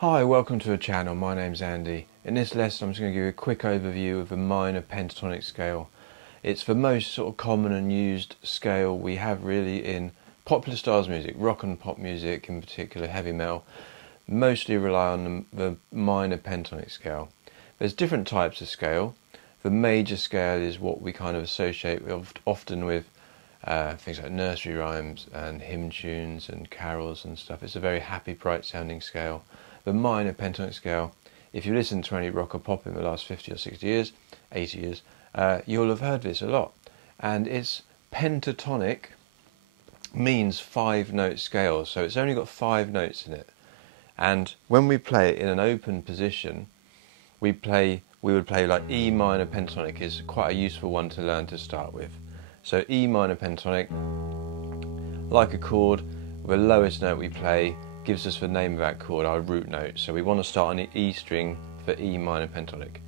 Hi, welcome to the channel. My name's Andy. In this lesson I'm just going to give you a quick overview of the minor pentatonic scale. It's the most sort of common and used scale we have really in popular styles music, rock and pop music in particular, heavy metal. Mostly rely on the minor pentatonic scale. There's different types of scale. The major scale is what we kind of associate often with things like nursery rhymes and hymn tunes and carols and stuff. It's a very happy, bright sounding scale. The minor pentatonic scale, if you listen to any rock or pop in the last 50 or 60 years, 80 years, you'll have heard this a lot. And it's pentatonic means 5-note scale, so it's only got 5 notes in it. And when we play it in an open position, we would play like E minor pentatonic is quite a useful one to learn to start with. So E minor pentatonic, like a chord, the lowest note we play gives us the name of that chord, our root note. So we want to start on the E string for E minor pentatonic.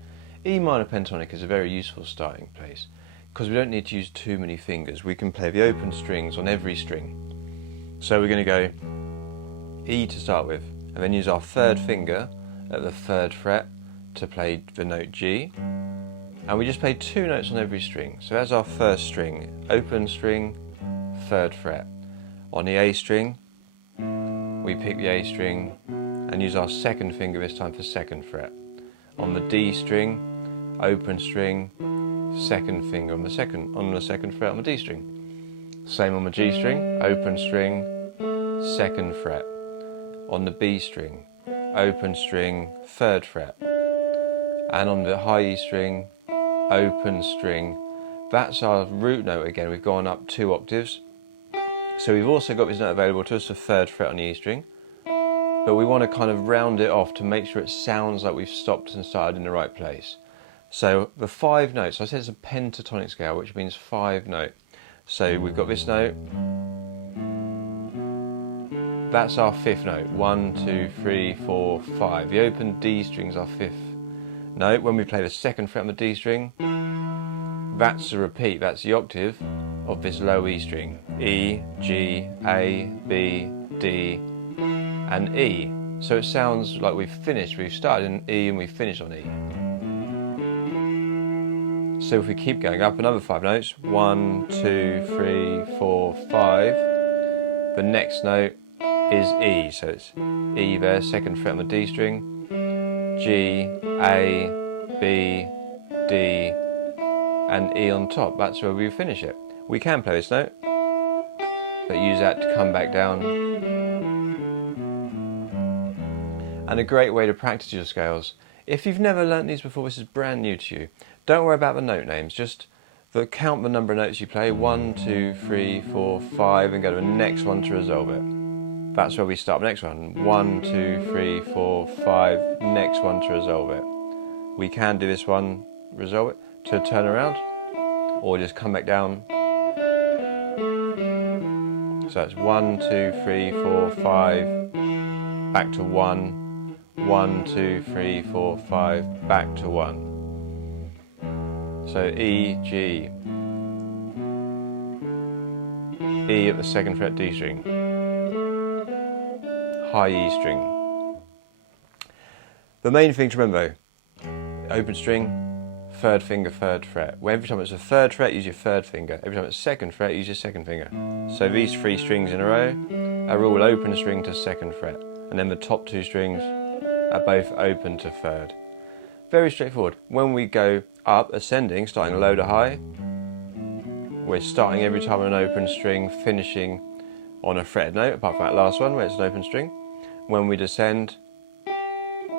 E minor pentatonic is a very useful starting place because we don't need to use too many fingers. We can play the open strings on every string. So we're going to go E to start with, and then use our third finger at the 3rd fret to play the note G. And we just play 2 notes on every string. So that's our first string, open string, 3rd fret. On the A string, we pick the A string and use our 2nd finger this time for 2nd fret. On the D string, open string, 2nd finger on the 2nd fret on the D string. Same on the G string, open string, 2nd fret. On the B string, open string, 3rd fret. And on the high E string, open string. That's our root note again. We've gone up 2 octaves. So we've also got this note available to us, the 3rd fret on the E string, but we want to kind of round it off to make sure it sounds like we've stopped and started in the right place. So the 5 notes, I said it's a pentatonic scale, which means 5 note. So we've got this note, that's our 5th note, 1, 2, 3, 4, 5. The open D string is our 5th note. When we play the 2nd fret on the D string, that's a repeat, that's the octave of this low E string. E, G, A, B, D, and E. So it sounds like we've started in E and we've finished on E. So if we keep going up another 5 notes, 1, 2, 3, 4, 5, the next note is E. So it's E there, 2nd fret on the D string, G, A, B, D, and E on top. That's where we finish it. We can play this note, but use that to come back down. And a great way to practice your scales. If you've never learnt these before, this is brand new to you. Don't worry about the note names, just count the number of notes you play, 1, 2, 3, 4, 5, and go to the next one to resolve it. That's where we start the next one. 1, 2, 3, 4, 5, next one to resolve it. We can do this one, resolve it, to turn around, or just come back down. So it's 1, 2, 3, 4, 5, back to 1, 1, 2, 3, 4, 5, back to 1. So E, G, E at the 2nd fret D string, high E string. The main thing to remember though, open string, 3rd finger, 3rd fret. Every time it's a 3rd fret, use your 3rd finger. Every time it's 2nd fret, use your 2nd finger. So these 3 strings in a row are all open string to 2nd fret. And then the top 2 strings are both open to 3rd. Very straightforward. When we go up, ascending, starting low to high, we're starting every time on an open string, finishing on a fretted note, apart from that last one where it's an open string. When we descend,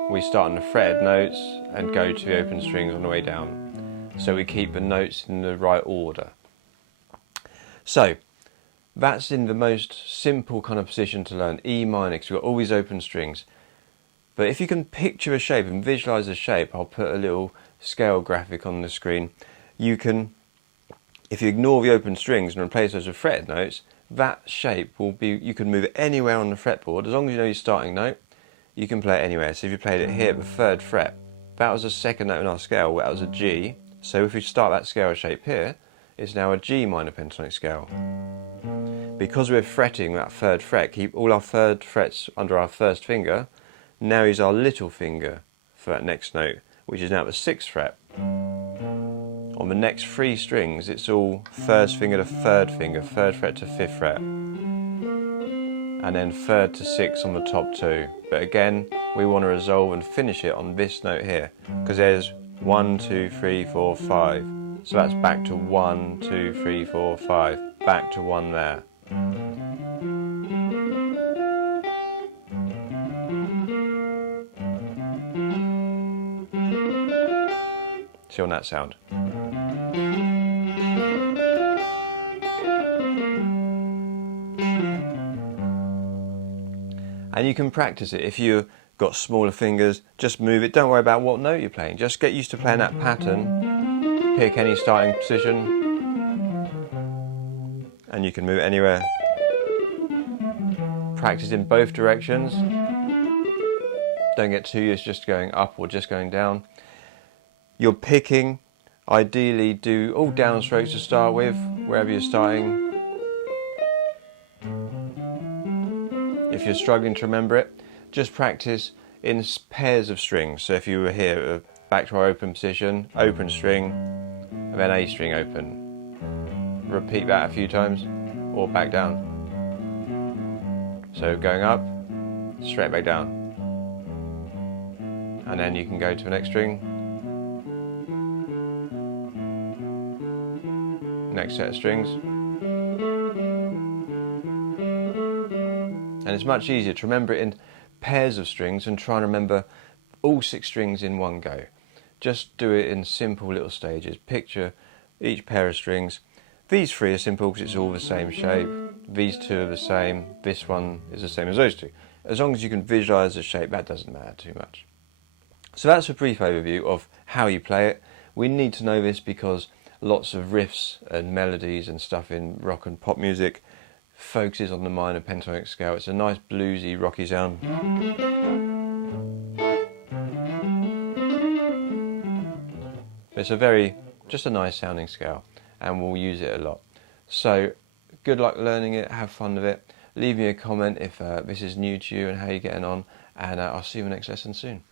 we start on the fretted notes and go to the open strings on the way down. So we keep the notes in the right order. So that's in the most simple kind of position to learn, E minor, because we've got all these open strings. But if you can picture a shape and visualize a shape, I'll put a little scale graphic on the screen. You can, if you ignore the open strings and replace those with fretted notes, that shape will be, you can move it anywhere on the fretboard. As long as you know your starting note, you can play it anywhere. So if you played it here at the 3rd fret, that was the 2nd note in our scale, that was a G. So if we start that scale shape here, it's now a G minor pentatonic scale. Because we're fretting that 3rd fret, keep all our 3rd frets under our 1st finger, now use our little finger for that next note, which is now at the 6th fret. On the next 3 strings, it's all 1st finger to 3rd finger, 3rd fret to 5th fret, and then 3rd to 6th on the top 2. But again, we want to resolve and finish it on this note here, because there's 1, 2, 3, 4, 5. So that's back to 1, 2, 3, 4, 5, back to 1 there. See on that sound. And you can practice it. If you've got smaller fingers, just move it. Don't worry about what note you're playing. Just get used to playing that pattern. Pick any starting position, and you can move it anywhere. Practice in both directions. Don't get too used just going up or just going down. You're picking, ideally do all downstrokes to start with, wherever you're starting. If you're struggling to remember it, just practice in pairs of strings. So if you were here, back to our open position, open string, and then A string open. Repeat that a few times, or back down. So going up, straight back down. And then you can go to the next string, next set of strings. And it's much easier to remember it in pairs of strings and try and remember all 6 strings in one go. Just do it in simple little stages. Picture each pair of strings. These 3 are simple because it's all the same shape. These 2 are the same. This one is the same as those 2. As long as you can visualise the shape, that doesn't matter too much. So that's a brief overview of how you play it. We need to know this because lots of riffs and melodies and stuff in rock and pop music focuses on the minor pentatonic scale. It's a nice bluesy, rocky sound. It's just a nice sounding scale, and we'll use it a lot. So good luck learning it, have fun with it. Leave me a comment if this is new to you and how you're getting on, and I'll see you in the next lesson soon.